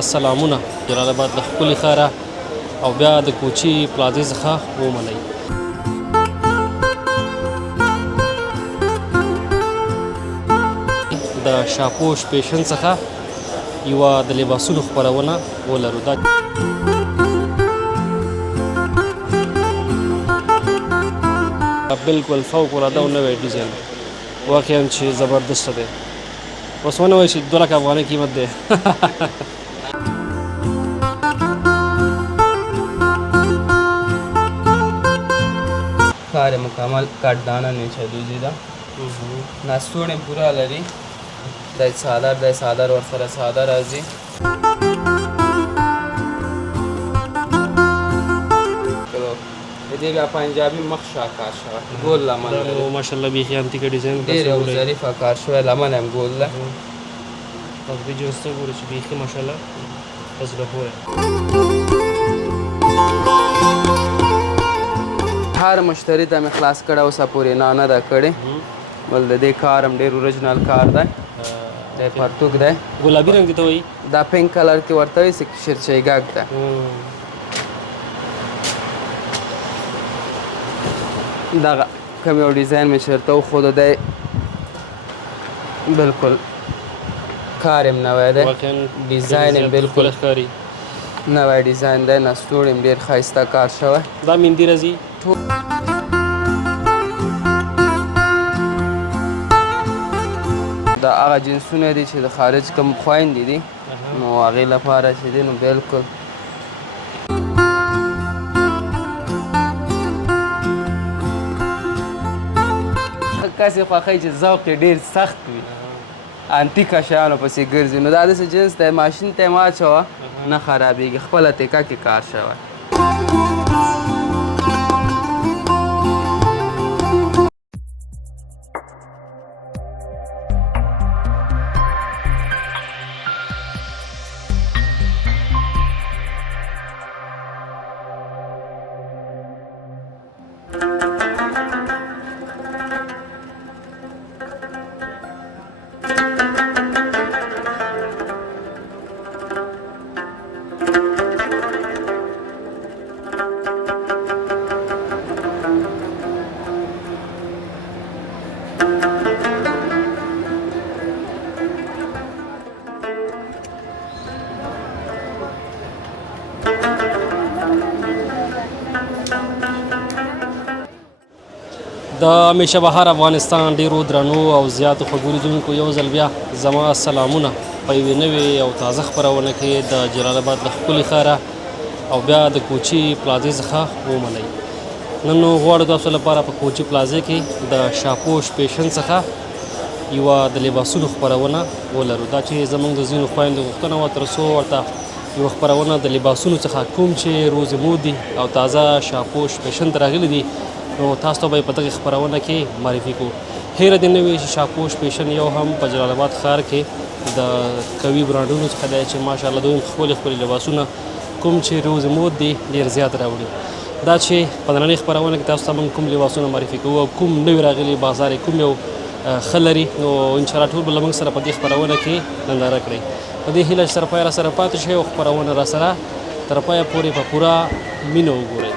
سلامونه جلال آباد له ښکلي ښاره او بیا د کوچي پلازې څخه ومنئ. د شاپوش پیشن څخه یوه د لباسونو خپرونه ولرو. دا بالکل فوق العاده او نوی ډیزاین واقعا چې زبردسته دی. اوس ونه وایي چې 2 لک افغانۍ قیمت دی. کار مکمل کټ دانه نیچه دوزی ده نستوړې پوره لري. دا څادر ورسره ساده راځي. دې بیا پنجابي مخ شاکار شوی ګول لمن لري. ماشاءالله بیخي انتیکه ډیزاین ډېر یو ظریفه کار شوی لمن هم ګول ده. تاسو دې جنس ته ګورئ چې بیخي ماشاءالله په زړه پورې. هر مشتری ته مې خلاص کړی اوسه پورې نه ده کړې. بل د دې کار هم ډېر اوریجنل کار دی. دا پرتوګ دی ګلابي رنګ ته وایي. دا پینک کلر کې ورته وایي شیرچای ګاګ ده. دغه کوم یو ډیزاین مې چېرته وښوده دی بالکل کار هم نوی دی. ډیزاین هم بالکل نوی ډیزاین دی. نستوړ هم ډېر ښایسته کار شوی. دا مندي راځي. دا هغه جنسونه دي چې د خارج کوم خویندې دي نو هغې لپاره چې دی نو بالکل کاسې خوښوي چې ذوق یې ډېر سخت وي انتیکه شیانو پسې ګرځي. نو دا داسې جنس دی ماشین ته یې واچوه نه خرابېږي. خپله تیکه کې کار شوی. د همیشه بهار افغانستان ډیرو درنو او زیاتو خوږو لیدونکو یو ځل بیا زما سلامونه په یوې نوې او تازه خپرونه کې د جلال آباد له ښکلي ښاره او بیا د کوچي پلازې څخه ومنئ. نن نو غواړو تاسو لپاره په کوچي پلازې کې د شاپوش پیشن څخه یوه د لباسونو خپرونه ولرو. دا چې زموږ د ځینو خویندو غوښتنه وه تر څو ورته یوه خپرونه د لباسونو څخه کوم چې روز مود دي او تازه شاپوش پیشن ته راغلي دي نو تاسو ته به یې په دغې خپرونه کې معرفي کړو. هیره دې نه وي چې شاپوش پیشن یو هم په جلال آباد ښار کې د قوي برانډونو څخه دی چې ماشاءالله دوی ښکلي لباسونه کوم چې روز مود دي ډېر زیات راوړي. دا چې په نننۍ خپرونه کې تاسو ته موږ کوم لباسونه معرفي کوو او کوم نوي راغلي بازار یې کوم یو ښه لري نو انشاءالله ټول به له موږ سره په دې خپرونه کې ننداره کړئ. په دې هیله چې تر پایه راسره پاتې شئ او خپرونه راسره تر پایه پورې په پوره مینه وګورئ.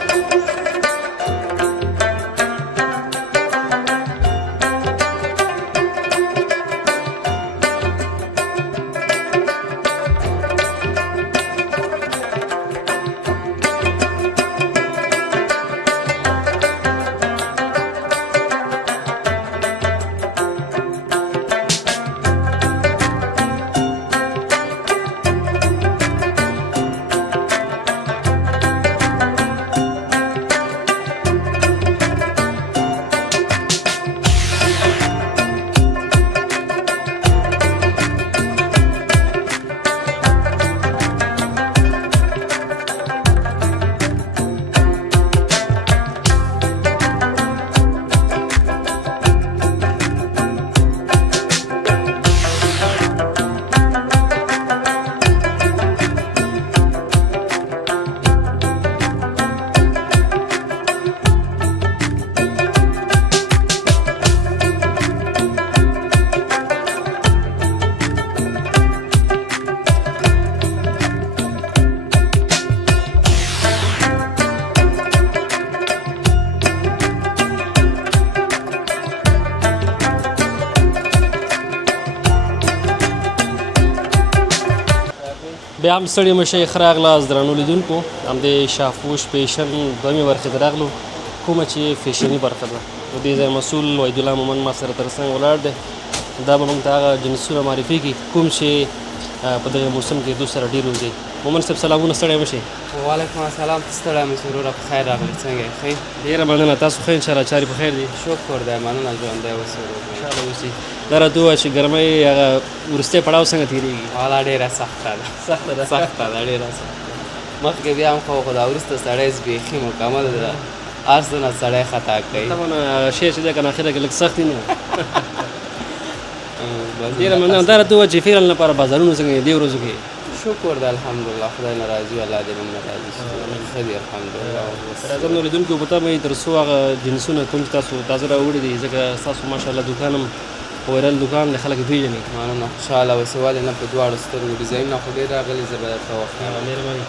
بیا هم ستړي مه شئ، ښه راغلاست درنو لیدونکو. همدې شاهپوش فیشن دویمې برخې ته راغلو، کومه چې فیشني برخه ده. د دې ځای مسؤل وحیدالله مومن ما سره تر څنګ ولاړ دی. دا به موږ ته هغه جنسونه معرفي کړي کوم چې په دغه موسم کې دوی سره ډېر وځي. مومن صاحب سلامونه، ستړی مه شئ. وعلیکم السلام. ته ستړی مې شو وروره، په خیر راغلې، څنګه یې؟ ښه. ډېره مننه، تاسو ښه انشاءالله چارې په خیر دي؟ شکر دی، مننه، ژوندی اوسې ورور. انشاءالله اوسي. دا راته ووایه چې ګرمۍ هغه وروستی پړاو څنګه تېرېږي؟ والا ډېره سخته ده، سخته ده. سخته ده، ډېره سخته. مخکې بیا هم خو دا وروسته سړی بیخي مکمل ده، هر څه نه سړی خطا کوي. طبعا هغه شی چې دی که نه اخره کې لږ سخت وي نو ډېره مننه. دا راته ووایه چې فعلا لپاره بازارونه څنګه دي دې ورځو کې؟ شکر دی، الحمدلله، خدای نه راضي وي، الله دې موږ نه راضي شي. ښه دي الحمدلله. راځم نو لیدونکو په تمه یې تر څو هغه جنسونه کوم چې تاسو تازه راوړي دي، ځکه ستاسو ماشاءالله دوکان هم ویرل دوکان دی، خلک یې پېژني. مننه، خوشحاله اوسې، ولې نه، په دواړو سترګو ډیزاینونه خو ډېر راغلي، زه به درته وښیم. مهرباني.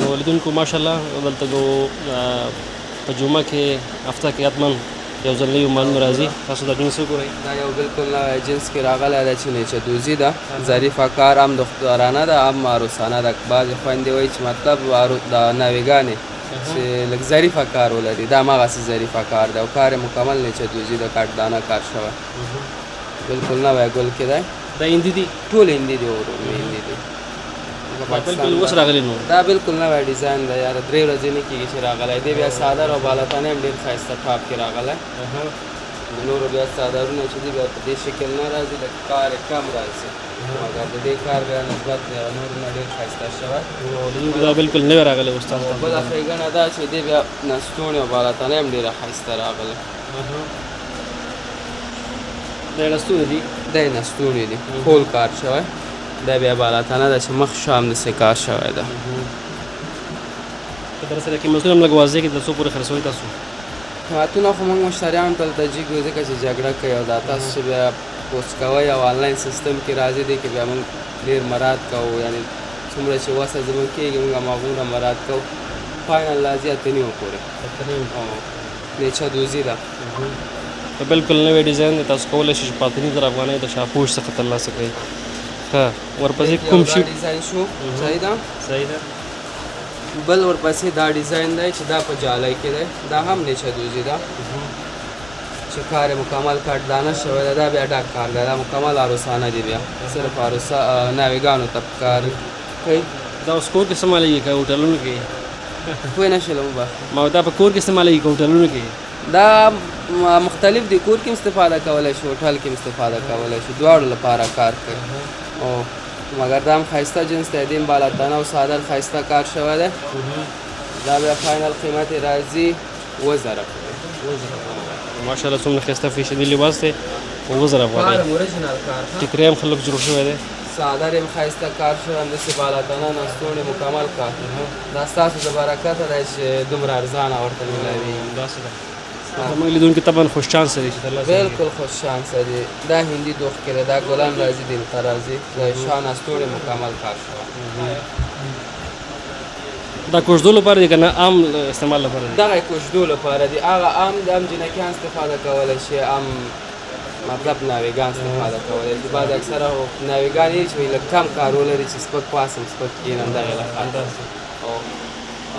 نو لیدونکو ماشاءالله دلته په جمعه کې هفته کې حتما یو ځل نوي مالونه راځي. تاسو دا جنس وګورئ. دا یو بالکل نوی جنس کې راغلی دی چې نیچه دوزي ده، ظریفه کار، هم دخترانه ده هم عروسانه ده. بعضې خویندې وایي چې مطلب د ناویګانې چې لږ ظریفه کار ولري، دا هماغسې ظریفه کار دی او کار یې مکمل نیچه دوزي ده، کټ دانه کار شوی، بالکل نوی ګل کې دی. دا هندي دي؟ ټول هندي دي ورور مې، هندي دي. بالکل اوس راغلي نو. دا بالکل نوی ډیزاین دی یاره، 3 ورځې نه کېږي چې راغلی دی. بیا څادر او بالاتانې هم ډېر ښایسته ټاپ کې راغلی. د نورو بیا څادرونه چې دي بیا په دې شکل نه راځي، لږ کار یې کم راځي، مګر د دې کار بیا نسبت نورو نه ډېر ښایسته شوی. دا بالکل نوی راغلی استاد. بله ښېګڼه دا چې دې بیا نستوڼې او بالاتانې هم ډېره ښایسته راغلې. دا لستونې دي؟ دا یې نستوڼې دي، ټول کار شوی. دا بیا بالاتانه ده چې مخ شام داسې کار شوی ده. په در سره قیمتونه هم لږ واضح کړي تر څو پورې خرڅوئ تاسو؟ قیمتونه خو موږ مشتریانو ته دلته جګ ځکه چې جګړه کوي او دا تاسو چې بیا پوسټ کوئ او آنلاین سیستم کې راځي دی کې بیا موږ ډېر مراعات کوو، یعنې څومره چې وسه زموږ کېږي موږ هماغومره مراعات کوو. فاینل راځي 8 پورې، نیچه دوزي ده. بالکل نوی ډیزاین دی، تاسو کولی شئ چې په 85,000 افغانۍ د شاهپوش څخه ترلاسه کړئ. ښه، ورپسې کوم شي؟ ډیزاین شو، صحیح ده. صحیح ده. بل ورپسې دا ډیزاین دی چې دا په جالۍ کې دی، دا هم نیچه دوزي ده چې کار یې مکمل کټ دانه شوی دی. دا بیا ډک کار دی، دا مکمل عروسانه دي، بیا صرف ناویګانو ته کار کوي. دا اوس کور کې استعمالېږي که هوټلونو کې؟ پوه نه شولم به ما دا په کور کې استعمالېږي که هوټلونو کې؟ دا مختلف دي، کور کې هم استفاده کولی شي، هوټل کې هم استفاده کولی شي، دواړو لپاره کار کوي. او مګر دا هم ښایسته جنس دی، دې هم بالاتانه او څادر ښایسته کار شوی دی. دا بیا فاینل قیمت یې راځي 2000 پورې. ماشاءالله څومره ښایسته فیشني لباس دی، 2000 افغانۍ. اوریجنال کار ټیکری هم خلک جوړ شوی دی، څادر یې هم ښایسته کار شوی، همداسې بالاتانه نستوڼې مکمل کار. دا ستاسو د برکته دی چې دومره ارزانه ورته میلاوېږي. داسې ده. زموږ لیدونکي طبعا خوش چانسه دي چې ترلاسه کړي. بالکل خوش شانسه دي. دا هندي دوخت کې دی، دا ګلان راځي، دلته راځي، دا شاه نستوڼې مکمل کار شوی. دا کوژدو لپاره دی که نه عام استعمال لپاره دی؟ دغه کوژدو لپاره دي، هغه عام د هم جنکیان استفاده کولی شي، عام مطلب ناویګان استفاده کولی شي. بعض اکثره ناویګان یې چې لږ کم کار ولري چې سپک پاسم سپک کښېنم، دغې لپاره. او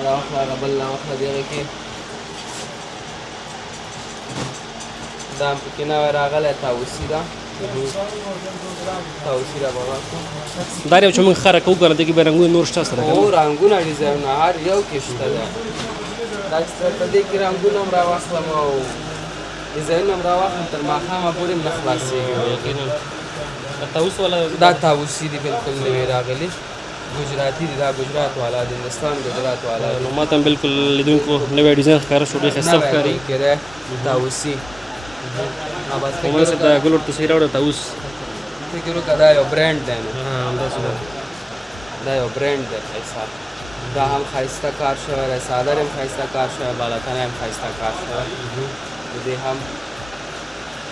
دا وخت هغه بل ناوخته د هغې کې دا هم پکې نوی راغلی طاووسي ده، طاووسي را بغا کړو. دا یو چې موږ ښکاره کوو که نه دې کې بیا رنګونه نور شته سره که نه؟ او رنګونه ډیزاینونه هر یو کې شته ده. دا چې په دې کې رنګونه هم راواخلم او ډیزاینونه هم راواخلم، تر ماښامه پورې هم نه خلاصېږي. یقینا طاووس والا دا طاووسي دي، بالکل نوي راغلي، ګجراتي دي، دا ګجرات والا د هندوستان ګجرات والا نو ما ته هم بالکل لیدونکو نوی ډیزاین ښکاره شو، ډېر ښایسته ښکاري. کې دی طاووسي. عمر صاحب دا ګل ورته صحیح راوړه طاووس. فکر وکړه دا یو برانډ دی نو. همداسې ده. دا یو برانډ دی ښایسته. دا هم ښایسته کار شوی دی، څادر هم ښایسته کار شوی، بالاتانه هم ښایسته کار شوی. د دې هم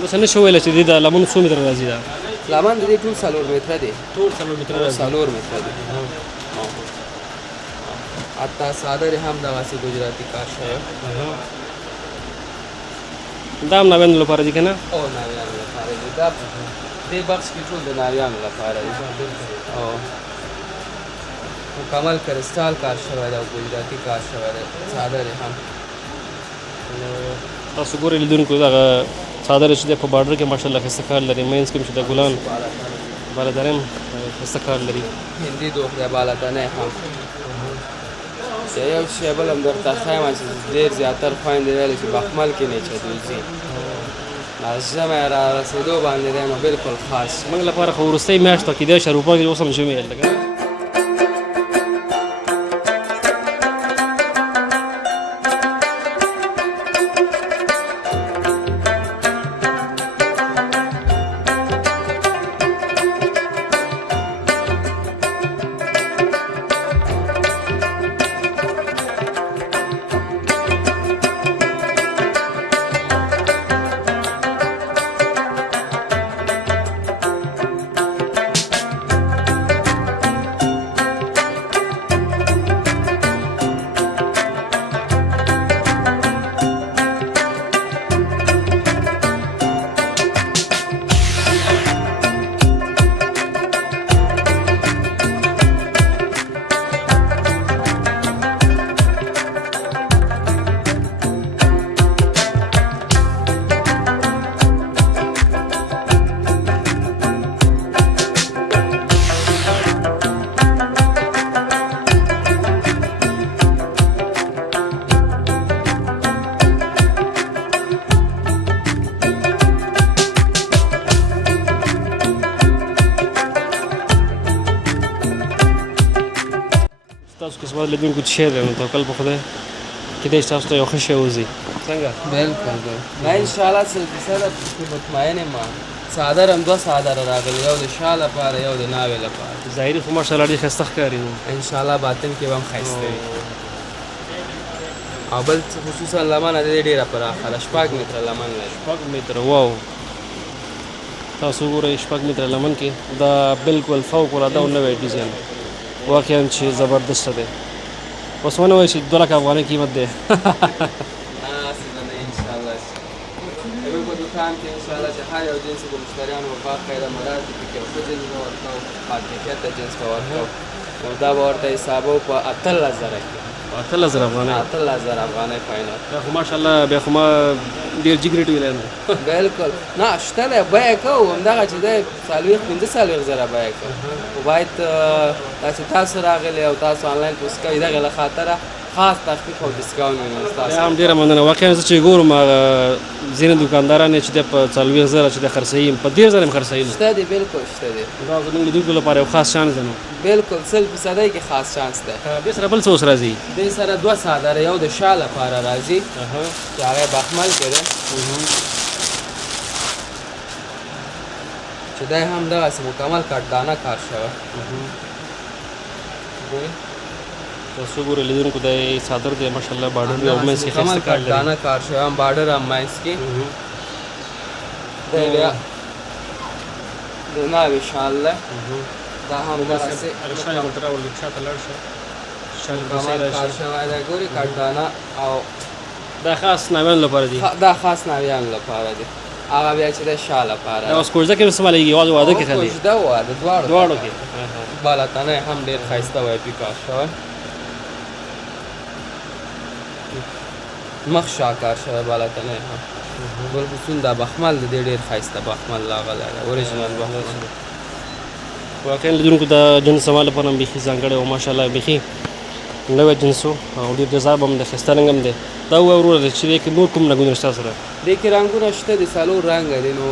اوس نه شو ویلی چې دې د لمن څو متره راځي دا؟ لمن د دې ټول 4 متره دی، ټول 4 متره راځي. 4 متره دی. حتی څادر هم دغسې ګجراتي کار شوی. دا هم ناویانو لپاره دي که نه؟ او ناویانو لپاره دي. دا دې بکس کې ټول د ناویانو لپاره دی او مکمل کرسټال کار شوی دی او ګلداتي کار شوی دی څادر یې هم تاسو ګورئ لیدونکو دغه څادر چې دی په باډر کې ماشاءالله ښایسته کار لري منځ کې چې د ګلان بالادار هم ښایسته کار لري هندي دوخ دی بالاتنی هم یو شی بل هم درته ښیم چې ډېر زیاتر خویندې ویلې چې بخمل کې نیچه دوزي ژمی را رسېدو باندې دی نو بلکل خاص موږ لپاره خو وروستۍ میاشت ته کېدای شي اروپا کې اوس هم ژمی هلته که نه تاسو که زما لیدونکو ته شی دی نو توکل په خدای کېدای شي تاسو ته یو ښه شی وځي څنګه بلکل نه انشاءالله سره مطمئن یم څادر هم دوه څادر راغلي یو د شا لپاره یو د ناوې لپاره ظاهري خو ماشاءالله ډېر ښایسته ښکاري نو انشاءالله باطن کې به هم ښایسته وي او بل خصوصا لمنه د دې ډېره پراخه ده 6 متره لمن لري 6 متره واو تاسو وګورئ 6 متره لمن کې دا بالکل فوق العاده او نوی ډیزاین واقعا چې زبردسته دی اوس ونه وایي چې 2 لکه افغانۍ قیمت دی انشاءالله زموږ په دوکان کې انشاءالله چې هر یو جنس د مشتریانو په باقاعده مراد دي پکې یو ښه جنس به ورکوو باکیفیته جنس به ورکوو نو دا به ورته حسابو په 18,000 کې 18,000 افغانۍ 18,000 افغانۍ فاینل بیا خو ماشاءالله بیا خو ما ډېر جګرېټ ویلی نو بلکل نه شته دی بیه کوو همدغه چې دی 40,000 بیه کوو خو باید داسې تاسو راغلی او تاسو آنلاین پوسټ کوئ دغې له خاطره خاص تخفیف او ډسکاونټ وینم ستاسو هم ډېره مننه واقعا زه چې ګورم هغه ځینې دوکانداران چې دی په 40,000 چې دی خرڅوي په 10,000 هم خرڅوي شته دی بلکل شته دی دا زموږ لیدونکو لپاره یو خاص شانس دی نو بلکل 100% کې خاص شانس دی دې سره بل څه اوس راځي دې سره دوه څادر یو د شا لپاره راځي چې هغه بخمل کې دی چې دی هم دغسې مکمل کټدانه کار شوی تاسو ګورئ لیدونکو دا څادر دی ماشاءالله باډر او منځ کې مکمل ښایسته کار لري کټدانه کار شوی هم باډر هم منځ کې دی بیا د ناوې شال دی دا هم دغسې مکمل کار شوی دی ګورې کټدانه او دا خاص ناویانو لپاره دي دا خاص ناویانو لپاره دی هغه بیا چې د شا لپاره دا اوس کوژده کې استعمالېږي یوازې واده کې ښه دی کوژده واده دواړو کې بالاتنی هم ډېر ښایسته وی پیکاس شوی مخ شاکار شوی بالاتنی هم بل خصوص دا بخمل د دې ډېر ښایسته بخمل راغلی دی اوریجنل بخمل واقعا لیدونکو دا جنس زما لپاره هم بیخي ځانګړی او ماشاءالله بیخي نوی جنس و او ډېر جذاب هم دی ښایسته رنګ هم دی دا ووایه وروره چې دې کې نور کوم رنګونه شته سره دې کې رنګونه شته د 4 رنګه دي نو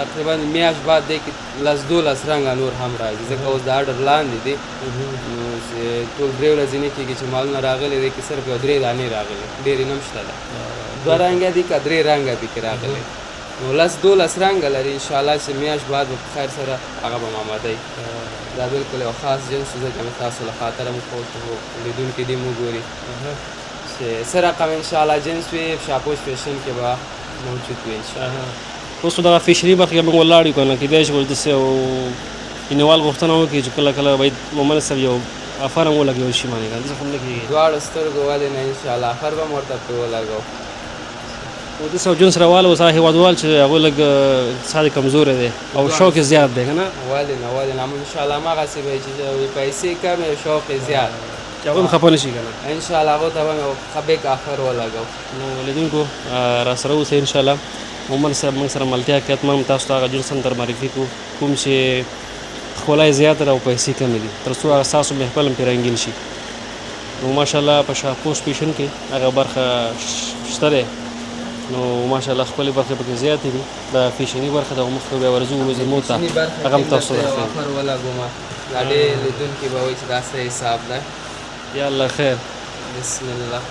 تقریبا میاشت بعد دې کې 10-12 رنګه نور هم راځي ځکه اوس د آرډر لاندې دي نو ټول 3 ورځې نه کېږي چې مالونه راغلي دي کې صرف یو 3 دانې راغلي ډېرې نه هم شته ده 2 رنګه دي که 3 رنګه پکې راغلي نو 10-12 رنګه لري انشاءالله چې میاشت بعد به په خیر سره هغه به مامدی دا بلکل یو خاص جنس و ځکه مې تاسو له خاطره مو لیدونکي دې مو ګوري چې څه رقم انشاءالله جنس وي شاپوش فیشن کې به موجود وي انشاءالله اوس خو دغه فیشني برخې موږ ولاړ یو که نه کېدای شي اوس داسې یو مینهوال غوښتنه وکړي چې کله کله باید مومن صاحب یو افر هم ولګوي شي باندې که داسې خو هم نه کېږي دواړو سترګو ولې نه انشاءالله افر به هم ورته پرې ولګوو او د سو جنس روال او صاحب ودوال چې هغه لګ اقتصاد کمزور دی او شوق زیات دی کنه ولې نه ان شاء الله ما غسي به چې پیسې کم او شوق زیات چې هغه خپه نشي کنه ان شاء الله هغه ته به خبيک اخر ولګو نو لیدونکو را سره اوسه ان شاء الله عمر صاحب موږ سره ملتیا کېت ما تاسو ته هغه جنس تر معرفي کوم چې خولای زیات او پیسې کم دي تر څو اساسو محفل هم پیرانګل شي نو ماشاءالله په شاپوس پیشن کې هغه برخه شته نو ماشاءالله خپل برخه پکې زیات دي د فیشنی برخه د مخ به ورزو وزي موته هغه تاسو ته اخر ولا ګوما لاله لیدون کې به وي چې دا څه حساب ده یا الله خیر بسم الله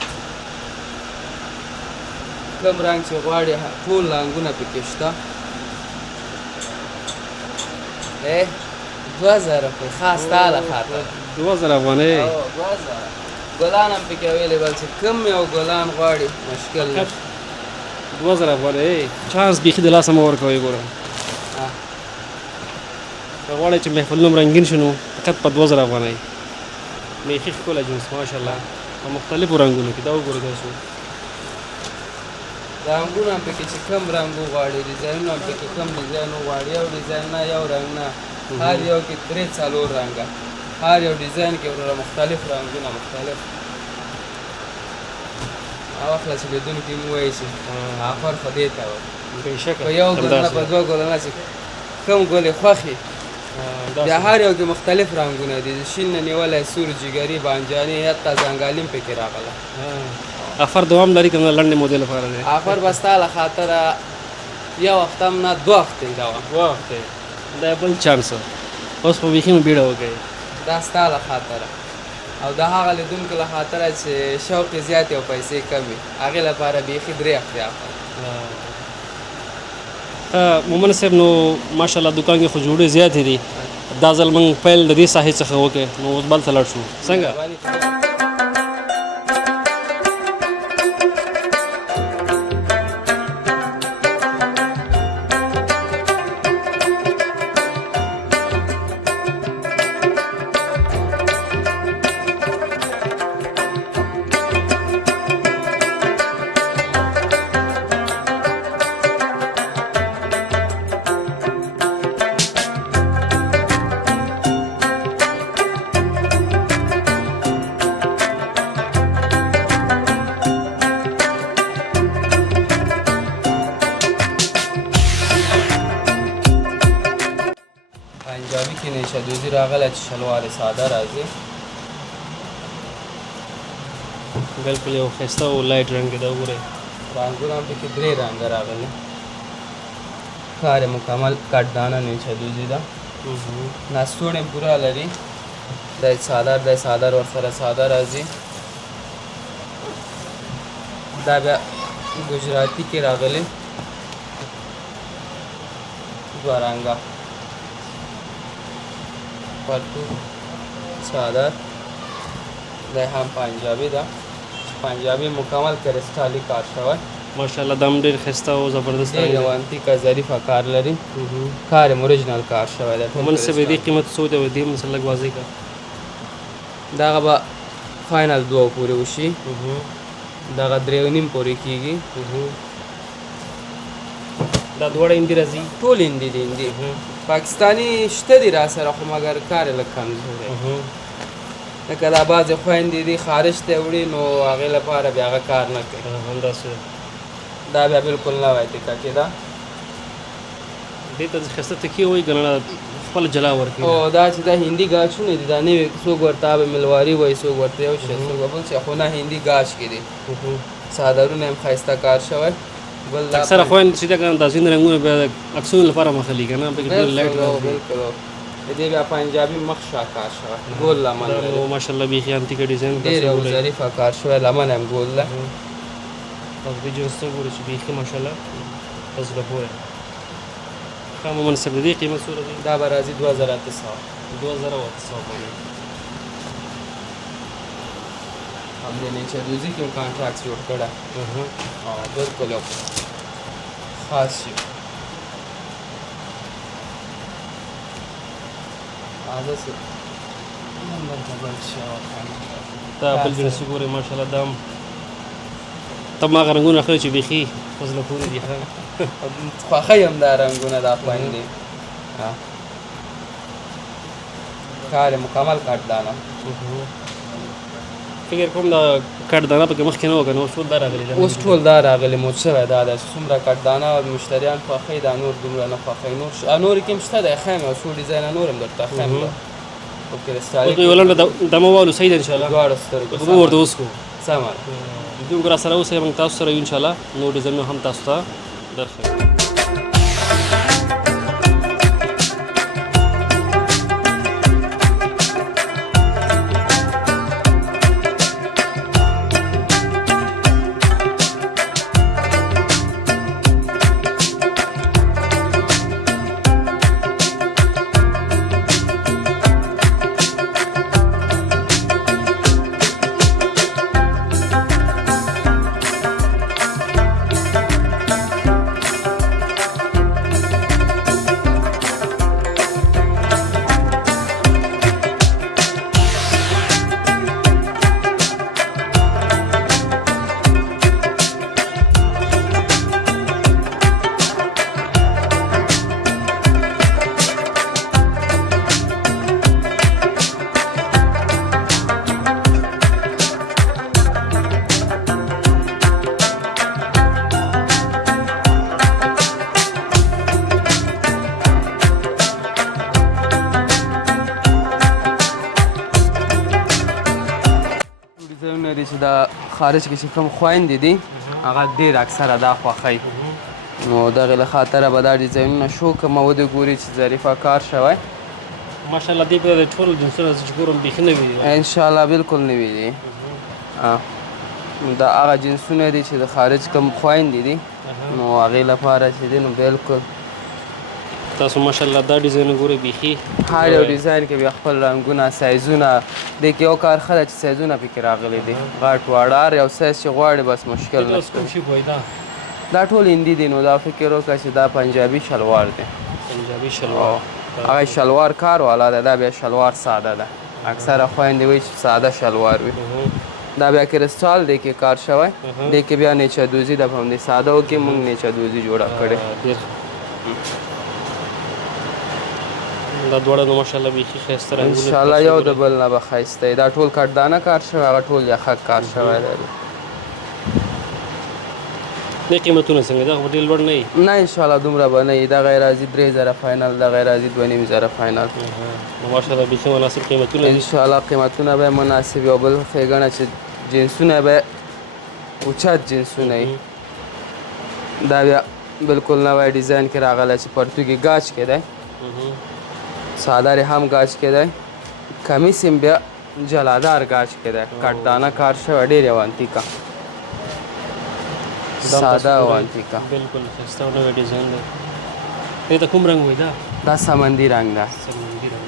کوم رنگ چې غواړي ټول رنگونه پکې شته 2000 په خاص تعالی خاطر 2000 افغانۍ 2000 ګلان هم پکې اویلیبل چې کم یو ګلان غواړي مشکل نه 2000 افغانۍ چانس بيخي د لاسه مور کوي ګوره غواړي چې محفل نوم رنگین شنو فقط په 2000 افغانۍ میخي ښکلی جنس ماشاءالله په مختلفو رنګونو کې دا وګورئ تاسو رنګونه هم پکې چې کم رنګ غواړي ډیزاینونه هم پکې کم ډیزاین غواړي یو ډیزاین نه یو رنګ نه هر یو کې 3-4 رنګه هر یو ډیزاین کې ورته مختلف رنګونه مختلف او خلاص لیدونکي مو وایي چې آفر خو دې ته بېشکه په یو ګل نه په دوه ګلو نه چې کم ګلې خوښې بیا هر یو کې مختلف رنګونه دي شین نه نیولی سور جګري بانجاني حتی ځنګالي هم پکې راغله آفر دوام لري که نه لنډې مودې لپاره دی آفر به ستا له خاطره یو هفته هم نه 2 هفتې دا وه 2 هفتې دا بل چانس اوس په بیخي مو بیړه وکړئ دا ستا له خاطره او د هغه لیدونکو له خاطره چې شوق یې زیات او پیسې کم وي هغې لپاره بیخي 3 هفتې آفر مومن صاحب نو ماشاءالله دکان کې خو جوړې زیاتې دي دا ځل موږ پیل د دې ساحې څخه وکړې نو اوس بل ته لاړ شو څنګه پنجابي کې نیشه دوزي راغله چې شلوار ساده راځي بالکل یو ښایسته او لایټ رنګ دی دا وګورئ رنګونه هم پکې 3 رنګه راغلي کار یې مکمل کټ دانه نیشه دوزي ده نستوړ یې پوره لري دا څادر ورسره ساده راځي دا بیا ګجراتي کې راغلي 2 رنګه پرتو څادر دا هم پنجابي ده پنجابي مکمل کرسټالي کار شوی ماشاءالله دا هم ډېر ښایسته او زبردست رنګ دی روانتیکه ظریفه کار لري کار یې اوریجنل کار شوی دی مومن صاحب دې قیمت څو دی او دې هم مثلا لږ واضح کړه دغه به فاینل 2 پورې وشي دغه 3.5 پورې کېږي دا دواړه هندي راځي ټول هندي دي هندي پاکستاني شته دي را سره خو مګر کار یې لږ کمزور دی لکه دا بعضې خویندې دي خارج ته وړي نو هغې لپاره بیا هغه کار نه کوي همداسې دا بیا بالکل نوی ټیکه کې ده دې ته ښایسته تکیه وایي که نه خپله جلا ورکوي او دا چې دا هندي گاچونه دي دا نوي څوک ورته آب ملواري وایي څوک ورته یو شی څوک بل شی خو نه هندي گاچ کې دي څادرونه هم ښایسته کار شوی بل اکثره خویندې چې دا که نه دا ځینې رنګونه بیا د عکسونو لپاره مخلي که نه پکې ډېر لایټ بالکل د دې بیا پنجابي مخ شاکار شوی ګول لمن لري ماشاءالله بیخي انتیکه ډیزاین ډېر یو ظریفه کار شوی لمن هم ګول ده تاسو دې جنس ته وګورئ چې بیخي ماشاءالله په زړه پورې ښه مومن صاحب د دې قیمت څومره دی دا به راځي 2800 باندې همدې نیچه دوزي کې هم کانټراکټ جوړ کړی بالکل یو خاص شي دا بل جنس وګورئ ماشاءالله دا هم ته ما هغه رنګونه اخلي چې بیخي په زړه پورې دي ښه. خوښوي هم دا رنګونه دا خویندې. کار یې مکمل کټ دانه. فکر کوم دا کټ دانه پکې مخکې نه و که نه، اوس ټول دا راغلي ده. اوس ټول دا راغلي مود شوی دا ده چې څومره کټ دانه مشتریان خوښوي دا نور دومره نه خوښوي. نور کې هم شته دی ښیم یو څو ډیزاینه نور هم درته ښیم ده. اوس به یې ولنډه دمه والو صحیح ده انشاءالله. دواړو سترګو به ورته اوس کوو. سمه دوی را سره اوسئ، موږ تاسو سره یو انشاءالله نور ډیزاینونه هم تاسو ته درښیو. چې دا خارج کې چې کوم خویندې دي هغه ډېر اکثره دا خوښوي. نو دغې له خاطره به دا ډیزاینونه شو کومه ودګوري چې ظریفه کار شوی. ماشاءالله دې په ټول جنسونه چې ګورم بیخي نوي دي. انشاءالله بالکل نوي دي. دا هغه جنسونه دي چې د خارج کوم خویندې دي نو هغې لپاره چې دی نو بالکل تاسو ماشاءالله دا ډیزاین ګورئ بیخي هر یو ډیزاین کې بیا خپل رنګونه سایزونه دې کې یو کار ښه ده چې سایزونه پکې راغلي دي غټ واړه هر یو سایز چې غواړي بس مشکل نشته. کوم شي وایي دا ټول هندي دي نو دا فکر وکړه چې دا پنجابي شلوار دی. پنجابي شلوار هغه شلوار کار والا ده، دا بیا شلوار ساده ده. اکثره خویندې وایي چې ساده شلوار وي. دا بیا کرسټال دی کې کار شوی دی کې بیا نیچه دوزي ده په همدې سادهو کې موږ نیچه دوزي جوړه کړې. دا دواړه نو ماشاءالله بیخي ښایسته رنګونه انشاءالله یو د بل نه به ښایسته وي. دا ټول کټدانه کار شوی هغه ټول یخک کار شوی دی. دې قیمتونه څنګه دا خو ډېر لوړ نه وي؟ نه انشاءالله دومره به نه وي. دغه یې راځي 3000 فاینل، دغه یې راځي 2500 فاینل. نو ماشاءالله بیخي مناسب قیمتونه دي. انشاءالله قیمتونه به مناسب یو بل ښېګڼه چې جنسونه به اوچت جنسونه وي. دا بیا بالکل نوی ډیزاین کې راغلی چې پرتوګي ګاچ کې دی، سادر هم گاچ کې دی، کمیس هم بیا جلادار گاچ کې دی. کټدانه کار شوی ډېر یو انتیکه ساده او انتیکه بالکل ښایسته او نوی ډیزاین دی. دې ته کوم رنګ وایي دا؟ دا سمندي رنګ ده. سمندي رنګ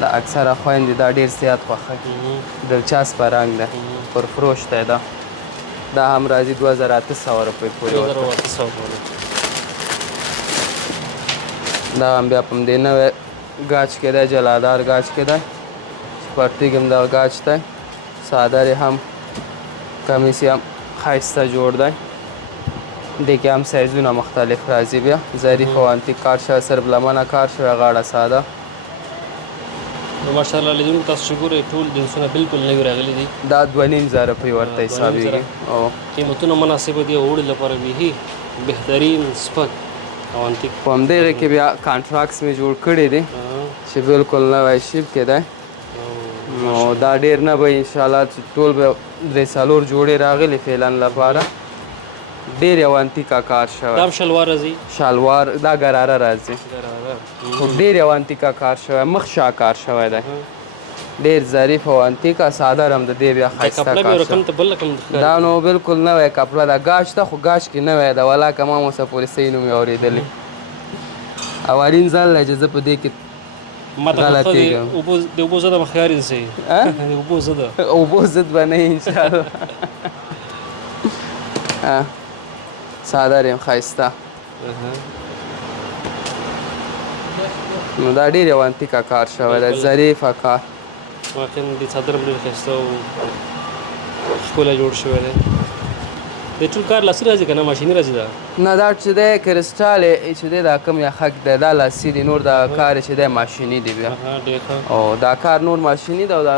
دا اکثره خویندې دا ډېر زیات خوښوي. دلچسپه رنګ ده، پرفروش دی دا. دا هم راځي 2800 روپۍ پورې. 2800 پورې. دا هم بیا په همدې نوی ګاچ کې دی، جلادار ګاچ کې دی. پرتوګ هم دغه ګاچ دی، سادر هم کمیس هم ښایسته جوړ دی. دې کې هم سایزونه مختلف راځي. بیا ظریف او انتیک کار شوی، صرف لمنه کار شوی، غاړه ساده. نو ماشاءالله لیدونکو تاسو چې ګورئ ټول جنسونه بالکل نوي راغلي دي. دا 2500 روپۍ ورته حسابېږي. قیمتونه مناسبه دي او وړي لپاره بیخي بهترین سپک او انتیک. په همدغې کې بیا کانټراکس مې جوړ کړی دی چې بالکل نوی شیپ کې دی. نو دا ډېر نه به انشاءالله چې ټول به 3-4 جوړې راغلي فعلن لپاره. ډېر یو انتیکه کار شوی. دا هم شلوار راځي؟ شلوار دا ګراره راځي. خو ډېر یو انتیکه کار شوی، مخ شا کار شوی دی. ډېر ظریف او انتیکه ساده هم د دې بیا ښایسته کار شوی. دا نو بالکل نوی کپړه ده. ګاچ ته خو ګاچ کې نوی ده ولاکه ما اوسه پورې صحیح نوم یې اورېدلی. اولین ځل دی چې زه په دې کې غلطېږم. د اوبو ضد به خیار شي. د اوبو ضد اوبو ضد به نه انشاءالله. سادر یم ښایسته. نو دا ډېر یو انتیکه کار شوی دی، ظریفه کار. واقعا دې څادر هم ډېر ښایسته او ښکلی جوړ شوی دی. د ټول کار لاسي راځي که نه ماشیني راځي دا نه دا چې دی کرسټال چې دی دا کم یا خک دی دا لاسي دی نور دا کار چې دی ماشیني دی بیا ډېر ښه او دا کار نور ماشیني دی او دا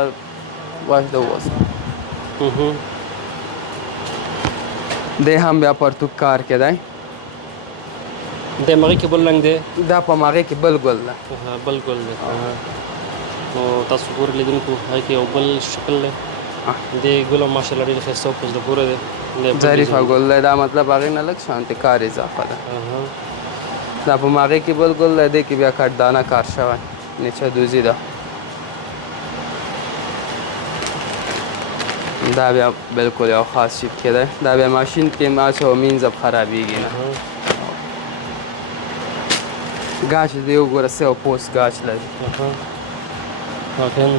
واش د ووسه دی هم بیا پرتوک کار کې دی د مغې کې بل رنګ دی دا په ماغې کې بل ګل ده بل ګل دی نو تاسو ګورئ لیدونکو هغې کې یو بل شکل دی دې ګل هم ماشاءالله ډېر ښایسته او په زړه پورې دی ظریفه ګل دی دا مطلب هغې نه لږ شانتې کار اضافه ده دا په ماغې کې بل ګل دی دې کې بیا کټ دانه کار شوی نیچه دوزي ده دا بیا بلکل یو خاص شیپ کې دی دا بیا ماشین کې ماچو مینځ اب خرابېږي نه ګاچ دی وګوره څه یو پوست ګاچ لري واقعا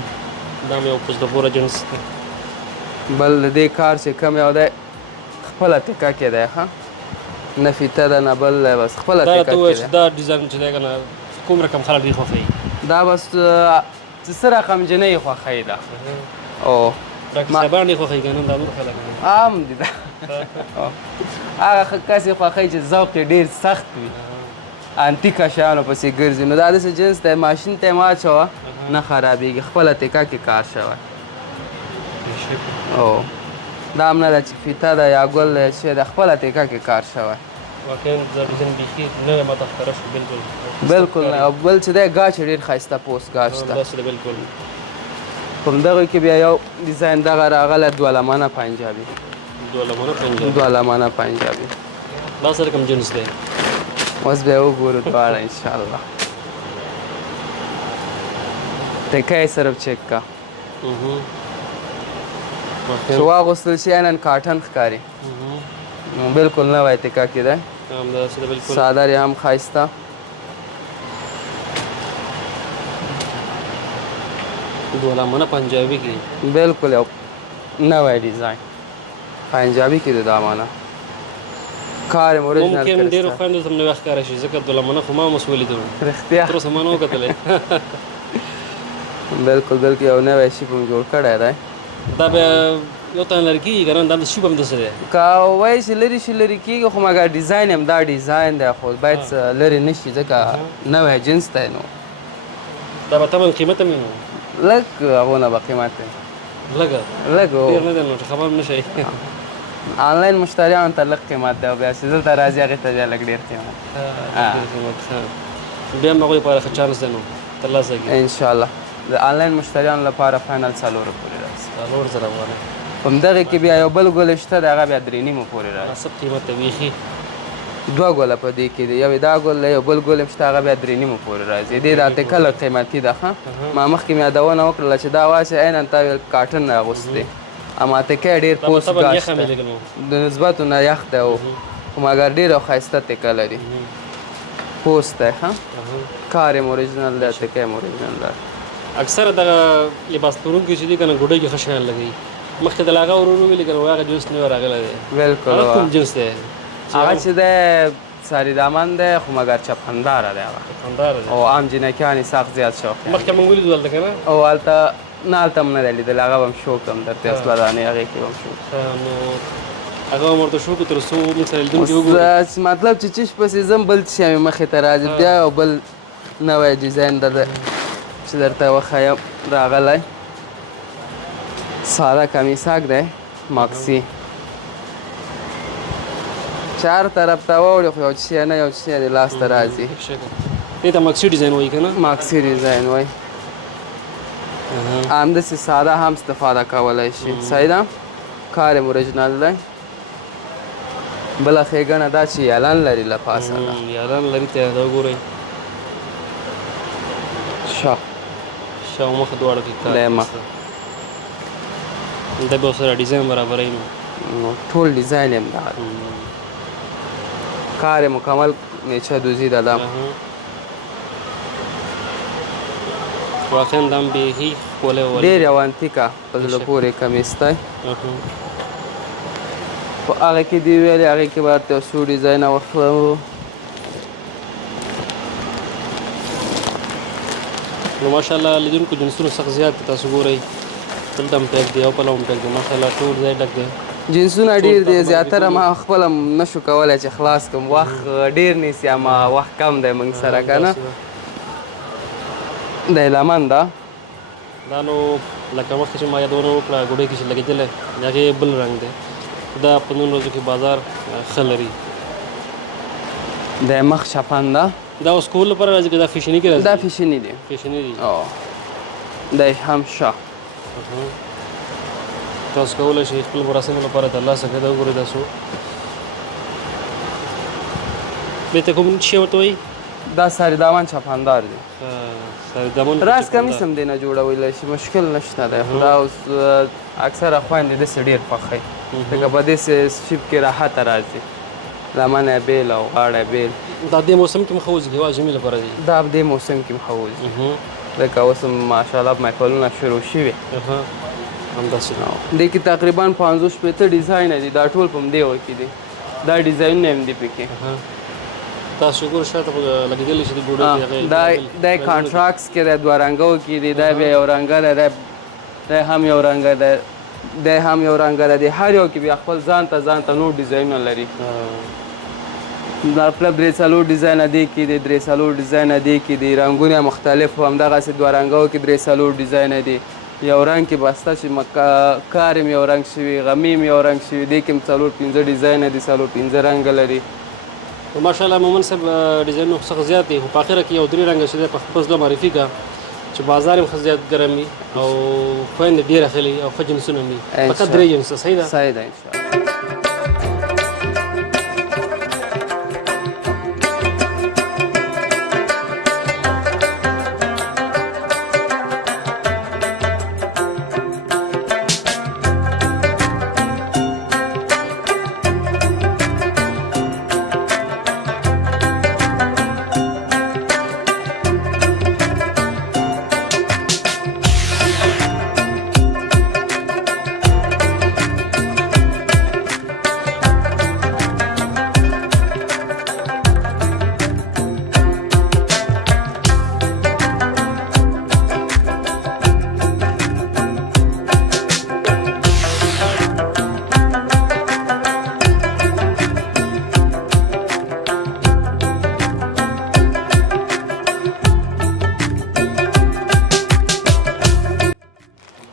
دا هم یو په زړه پوره جنس دی بل د دې کار چې کوم یو دی خپله تکه کې دی ښه نه فیته ده نه بل دی بس خپله دا تکه راته ووایه کې چې دی دا ډیزاین چې دی که نه کوم رقم خلک ډېر خوښوي دا بس چې څه رقم جنۍ خوښوي ده او ډاکټر صاحبان یې خوښوي که نه دا نور خلک عام دي دا هغه کس یې خوښوي چې ذوق یې ډېر سخت وي انتیکه شیانو پسې ګرځي نو دا داسې جنس دی ماشین ته یې مه اچوه نه خرابېږي خپله تکه کې کار شوی او دا هم نه ده چې فیته ده یا ګل دی چې د خپله تکه کې کار شوی واقعا دا ډیزاین بیخي نوی ماته ښکاره شو بلکل نه او بل چې دی ګاچ یې ډېر ښایسته پوست ګاچ ده داسې ده بلکل په همدغه کې بیا یو ډیزاین دغه راغلی دوه لمنه پنجابي دوه لمنه پنجابي دا سره کوم جنس دی اوس بیا وګورو دواړه انشاءالله تکه یې صرف چک کا چې واغوستل شي نن کاټن ښکاري بلکل نوی تکه کې دی همداسې ده بلکل څادر یې هم ښایسته دوه لمنه پنجابي کې بلکل یو نوی ډیزاین پنجابي کې دی دا مانه کار یې اوریجنل ممکن ډېرو خویندو ته هم نوی ښکاره شي ځکه دوه لمنه خو ما هم اوس ولیدو رښتیا تر اوسه ما نه و کتلی بلکل بلکل یو نوی شیپ هم جوړ کړی دی دا بیا یو تن لرې کېږي که نه دا د شیپ هم داسې دی که وایي چې لرې شي لرې کېږي خو مګر ډیزاین هم دا ډیزاین دی خو باید لرې نه شي ځکه نوی جنس دی نو دا به تمن قیمت هم وي نو لږ هغونه به قیمت دی لږه لږ ډېر نه دی نو چې خبر هم نه شئ آنلاین مشتریانو ته لږ قیمت دی او بیا چې دلته راځي هغې ته بیا لږ ډېر قیمت بیا هم هغوی لپاره ښه چانس دی نو ترلاسه کړي انشاءالله د آنلاین مشتریانو لپاره فاینل 4 پورې راځي 4,000 افغانۍ په همدغې کې بیا یو بل ګل شته د هغه بیا 3.5 پورې راځي مناسب قیمت دی بیخي دوه ګله په دې کې دی یو دا ګل دی یو بل ګل هم شته هغه بیا 3.5 پورې راځي دې دا تکه لږ قیمتي ده ښه ما مخکې مې یادونه وکړله چې دا واسې عیناً تا ویل کاټن اغوستی اما تکه یې ډېر پوست ګاش دی د نسبتو نه یخ دی خو مګر ډېره ښایسته تکه لري پوست دی ښه کار یې اوریجنل دی تکه یې اوریجنل ده اکثره دغه لباس پلورونکي چې دي که نه ګوډۍ کې ښه شیان لګوي مخکې د لا هغه ورو ویلي که نه هغه جنس نوی راغلی دی بلکل هغه کوم جنس دی هغه چې دی ساري دامن دی خو مګر چپخنداره دی هغه چپخنداره دی او عام جینکیان یې سخت زیات شوق مخکې موږ ولیدو هلته که نه او هلته نه هلته هم نه دی لیدلی هغه به هم شو کړم درته اصله دانې هغې کې به هم شو نو هغه هم ورته شو کړو تر څو موږ سره لیدونکي وګورو مطلب چې چش پسې ځم بل څه مې مخې ته راځي بیا یو بل نوی ډیزاین ده چې درته وښیم راغلی ساده کمیساک دی ماکسي چار طرف ته واوړي خو یو شی نه یو شی د لاس ته راځي دې ته ماکسي ډیزاین وایي که نه ماکسي ډیزاین وایي همداسې ساده هم استفاده کولی شي صحیح ده کار یې اوریجنل دی بله ښېګڼه دا چې یالان لري له پاسه ده یالان لري ته دا وګورئ شا شا او مخه دواړو کې کار لیمه دا به ورسره ډیزاین برابروي نو ټول ډیزاین یې همدغه دی کار یې مکمل نیچه دوزي ده دا واقعا دا هم بیخي ښکلی و ډېر یو انتیکه په زړه پورې کمیس دی خو هغې کې دې ویلې هغې کې به درته یو څو ډیزاینه وښیم نو ماشاءالله لیدونکو جنسونه سخت زیات دي تاسو ګورئ دلته هم پیک دی او پلو هم پیک دی ماشاءالله ټول ځای ډک دی جنسونه ډېر دي زیاتره ما خپله نشو کولی چې خلاص کړم وخت ډېر نیسي اما وخت کم دی موږ سره که نه د لمن ده دا نو لکه مخکې چې ما یادونه وکړه ګوډۍ کې چې لګېدلی د هغې بل رنګ دی دا په نن ورځو کې بازار ښه لري د مخ چپن ده دا اوس کول لپاره راځي که دا فیشني کې راځي دا فیشني دی فیشني دي د هم شه تاسو کولی شئ خپل مراسمو لپاره ترلاسه کړئ دا وګورئ تاسو دې ته کوم شی ورته وایي دا ساری دامن چپندار دی سردمن راز کمیس هم دی نه جوړولی شي مشکل نشته دی خو دا اوس اکثره خویندې داسې ډېر خوښوي ځکه په داسې شیپ کې راحته راځي لمن یې بیل او غاړه یې بیل دا دې موسم کې مخوځي هوا ژمي لپاره دی دا دې موسم کې ښه وځي ځکه اوس هم ماشاءالله محفلونه شروع شوي همداسې دې کې تقریبا 50 شپېته ډیزاینه دي دا ټول په همدې ور کې دي دا ډیزاینونه هم دي پکې تاسو ګور شاته لګېدلی چې د ګوډۍ دا کانټراکټس کې دی دوه رنګو کې دی دا بیا یو رنګه دی دا هم یو رنګه دی دا هم یو رنګه دی هر یو کې بیا خپل ځان ته نور ډیزاینونه لري مطلب درې څلور ډیزاینه دې کې دي درې څلور ډیزاینه دې کې دي رنګونه مختلف همدغسې دوه رنګو کې درې څلور ډیزاینه دي یو رنګ کې بسته چې کار هم یو رنګ شوي غمې هم یو رنګ شوي دې کې هم څلور پنځه ډیزاینه دي څلور پنځه رنګه لري ماشاءالله مومن صاحب ډیزاینونه خو څخه زیات دي خو په اخره کې یو درې رنګه چې دی په خپل زړه معرفي کړه چې بازار هم ښه زیات ګرم وي او خویندې ډېره ښه او ښه جنسونه هم وي فقط درې جنسه صحیح ده صحیح ده انشاءالله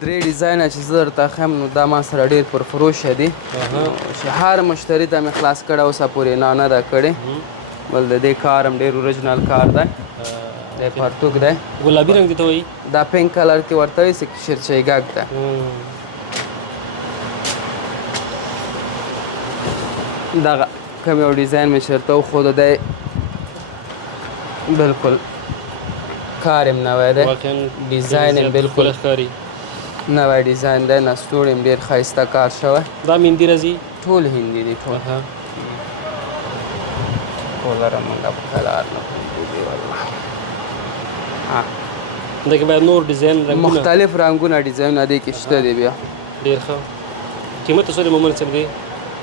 درې ډیزاینه چې زه درته ښیم نو دا ما سره ډېر پرفروشه دي چې هر مشتري ته مې خلاص کړی اوسه پورې نه ده کړې بل د دې کار هم ډېر اوریجنل کار دی دی پرتوک دی ګلابي رنګ دې ته وایي دا پینک کلر کې ورته وایي شیرچای ګګ دی دغه کوم یو ډیزاین مې چېرته وښوده دی بلکل کار هم نوی دی ډیزاین هم بلکل نوی ډیزاین دی نستوړ هم ډېر ښایسته کار شوی دا مهندي راځي ټول هندي دي ټول کولر هم موږ په کلار نه پوهېږي والله دغه باید نور ډیزاین رنګونه مختلف رنګونه ډیزاینونه دې کې شته دي بیا ډېر ښه قیمت څه دی مومن صاحب دی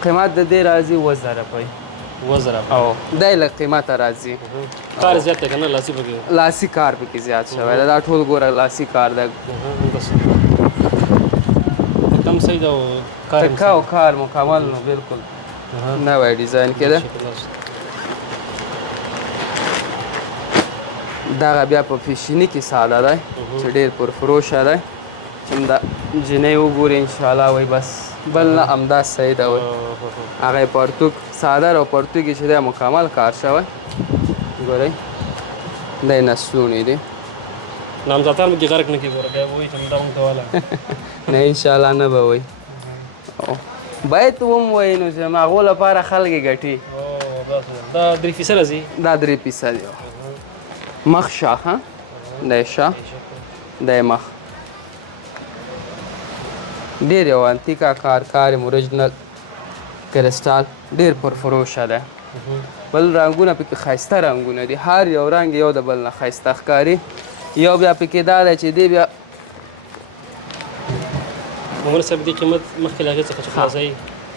قیمت د دې راځي 2000 روپۍ 2000 او دی له قیمته راځي کار زیات دی که نه لاسي پکې لاسي کار پکې زیات شوی دی دا ټول ګوره لاسي کار دی کم صحیح ده او کار مکمل نو بلکل نوی ډیزاین کې ده دغه بیا په فیشني کې ساده دی چې ډېر پرفروشه دی چې همدا جینۍ وګوري انشاءالله وایي بس بل نه همدا صحیح ده وایي هغه یې پرتوک صادر او پرتوک یې چې دی مکمل کار شوی ګورئ دی نسلونې دي نامزادان به کې غرق نه کړي ګوره بیا به وایي چې همدا موږ ته واله نه انشاءالله نه به وایي باید هم وایي نو چې هغو لپاره خلک یې ګټي دا 3 پیسه راځي دا 3 پیسه دی مخ شاه ها دی شاه دی مخ ډېر یو انتیکا کار یم اوریجنل کرسټال ډېر پرفروشه دی بل رنګونه پکې ښایسته رنګونه دي هر یو رنګ یو د بل نه ښایسته ښکاري یو بیا پکې دا دی چې دی بیا مومن صاحب دې قیمت مخکې له هغې څخه چې خلاصوي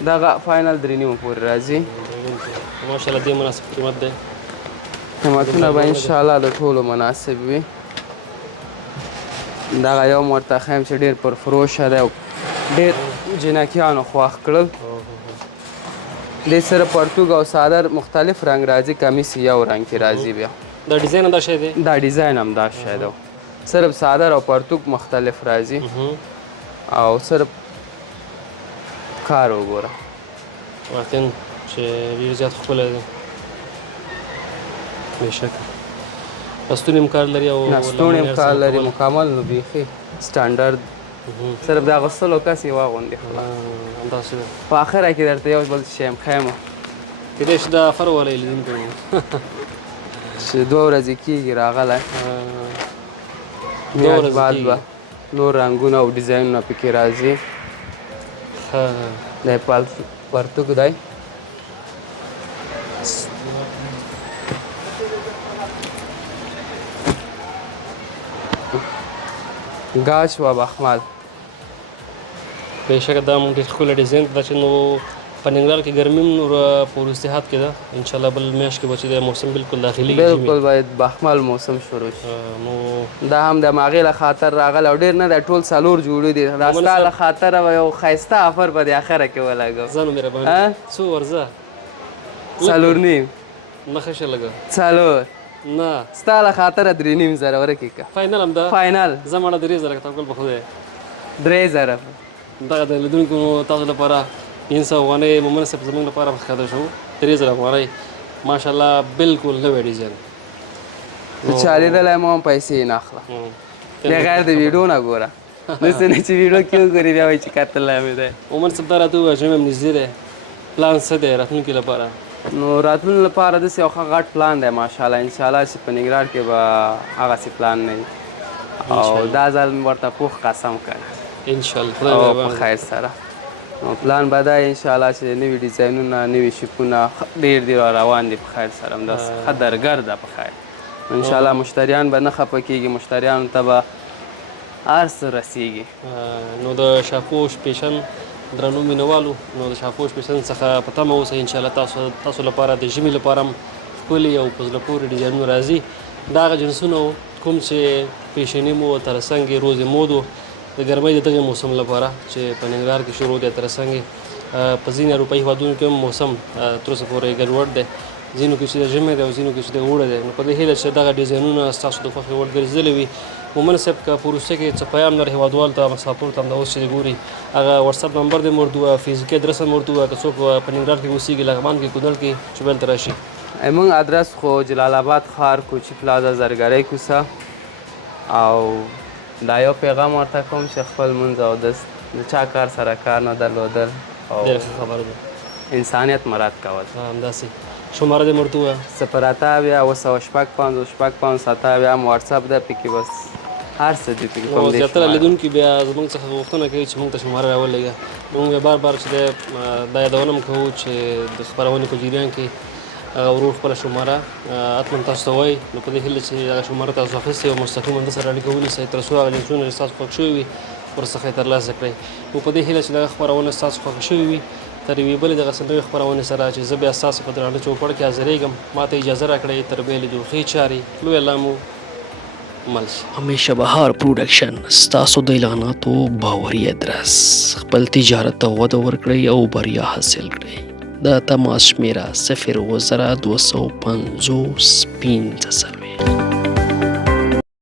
دغه فاینل 3.5 پورې راځي ماشاءالله دې مناسب قیمت دی قیمتونه به انشاءالله د ټولو مناسب وي دغه یو ورته ښیم چې ډېر پرفروشه دی او ډېر جنکیانو خوښ کړل. دې سره پرتوګ او څادر مختلف رنګ راځي، کمیس یو رنګ کې راځي. بیا دا ډیزاین همدا شی دی؟ دا ډیزاین همدا شی دی، صرف څادر او پرتوګ مختلف راځي او صرف کار وګوره. واقعا چې ډېر زیات ښکلی دی بېشکه. لستونې هم کار لري او لستوڼې هم کار لري مکمل، نو بیخي سټانډرډ. صرف د اغوستلو کس یې واغوندې. همداسې ده. په اخره کې درته یو بل شی هم ښیم کېدای شي دا آفر والی لیدونکی و چې 2 ورځې کېږي راغلی، 2 ورځې بعد کېږي. به نور رنګونه او ډیزاینونه پکې راځي. دا یې پرتوګ دی. ګاچ و بخمل. بېشکه دا هم ډېر ښکلی ډیزاین ده چې نو په ننګرهار کې ګرمي هم نور په وروستي حد کې ده. انشاءالله بل میاشت کې به چې دی موسم بالکل داخلي بالکل باید بخمل موسم شروع شي. نو دا هم د هغې له خاطر راغلی او ډېر نه دی، ټول 4 جوړې دي. دا ستا له خاطره به یو ښایسته آفر په دې اخره کې ولګوم. ځه نو مهرباني څو ورځه 4.5 نه ښه شه لږه 4 نه ستا له خاطره 3.5 ورکې که فاینل هم ده. فاینل زه ماړه 3,000 توکل په خدای. 3,000 دغه د لیدونکو تاسو لپاره 500 افغانۍ مومن صاحب زموږ لپاره ښکته شو. 3,000 افغانۍ ماشاءالله بالکل نوی ډیزاین. چې لیدلی مو هم پیسې یې نه اخله، بغیر د ویډیو نه ګوره. داسې نه چې ویډیو کې وګورې بیا وایي چې کتلی مې دی. مومن صاحب دا راته ووایه چې مې نږدې دی پلان څه دی راتلونکي لپاره؟ نو راتلونکي لپاره داسې یو ښه غټ پلان دی ماشاءالله. انشاءالله چې په ننګرهار کې به هغسې پلان نه وي او دا ځل مې ورته پوخ قسم کړی انشاءالله او په خیر سره. نو پلان به دا انشاءالله چې نوي ډیزاینونه نوي شیپونه ډېر دي روان دي په خیر سره. همداسې ښه درګر ده په خیر. انشاءالله مشتریان به نه خفه کېږي، مشتریانو ته به هر څه رسیږي. نو د شاپوش پیشن درنو مینوالو، نو د شاپوش پیشن څخه په تمه اوسئ. انشاءالله تاسو لپاره د ژمي لپاره هم ښکلي او په زړه پورې ډیزاینونه راځي. دا هغه جنسونه کوم چې پیشني مو ترڅنګ روز مود و د ګرمۍ د دغې موسم لپاره چې په ننګرهار کې شروع دی. ترڅنګ په ځینې اروپایي هېوادونو کې هم موسم تر اوسه پورې ګډوډ دی، ځینو کې چې د ژمي دی او ځینو کې چې د اوړي دی. نو په دې هیله چې دغه ډیزاینونه ستاسو د خوښې وړ ګرځېدلي وي. مومن صاحب که په وروستۍ کې څه پیام لري هېوادوالو ته مسافرو ته همدا اوس چې ګوري هغه وټساپ نمبر دې ورته ووایه، فزیکي ادرس هم ورته ووایه که څوک په ننګرهار کې اوسېږي، لغمان کې، کونړ کې چې بل ته راشي. موږ ادرس خو جلال آباد ښار کوچي پلازا زرګرۍ کوڅه. او دا یو پیغام ورته کوم چې خپل منځ او د چا کار سره کار نه درلودل او ډېره ښه خبره ده، انسانیت مراعات کول. همداسې شماره دې ورته ووایه 078 هم وټساپ ده، پکې بس هر څه دي پکې. نو زیاتره لیدونکي بیا زموږ څخه غوښتنه کوي چې موږ ته شماره راولېږه. موږ بیا بار چې دی دا یادونه هم کوو چې د خپرونې په جریان کې هغه ورور خپله شماره حتما تاسو ته وایي. نو په دې هیله چې هغه شماره تاسو اخیستې او مستقیما ده سره اړیکه ونیسئ تر څو هغه جنسونه چې ستاسو خوښ شوي وي ورڅخه یې ترلاسه کړئ. نو په دې هیله چې دغه خپرونه ستاسو خوښه شوې وي تر یوې بلې دغسې نوې خپرونې سره چې زه بیا ستاسو په درانه چوپړ کې حاضرېږم. ما ته اجازه راکړئ تر بیا لیدو ښې چارې لوی الله مو مل شي. همیشه بهار پروډکشن ستاسو د اعلاناتو باوري ادرس. خپل تجارت ته وده ورکړئ او بریا حاصل کړئ. د تماس شمیره 00250 15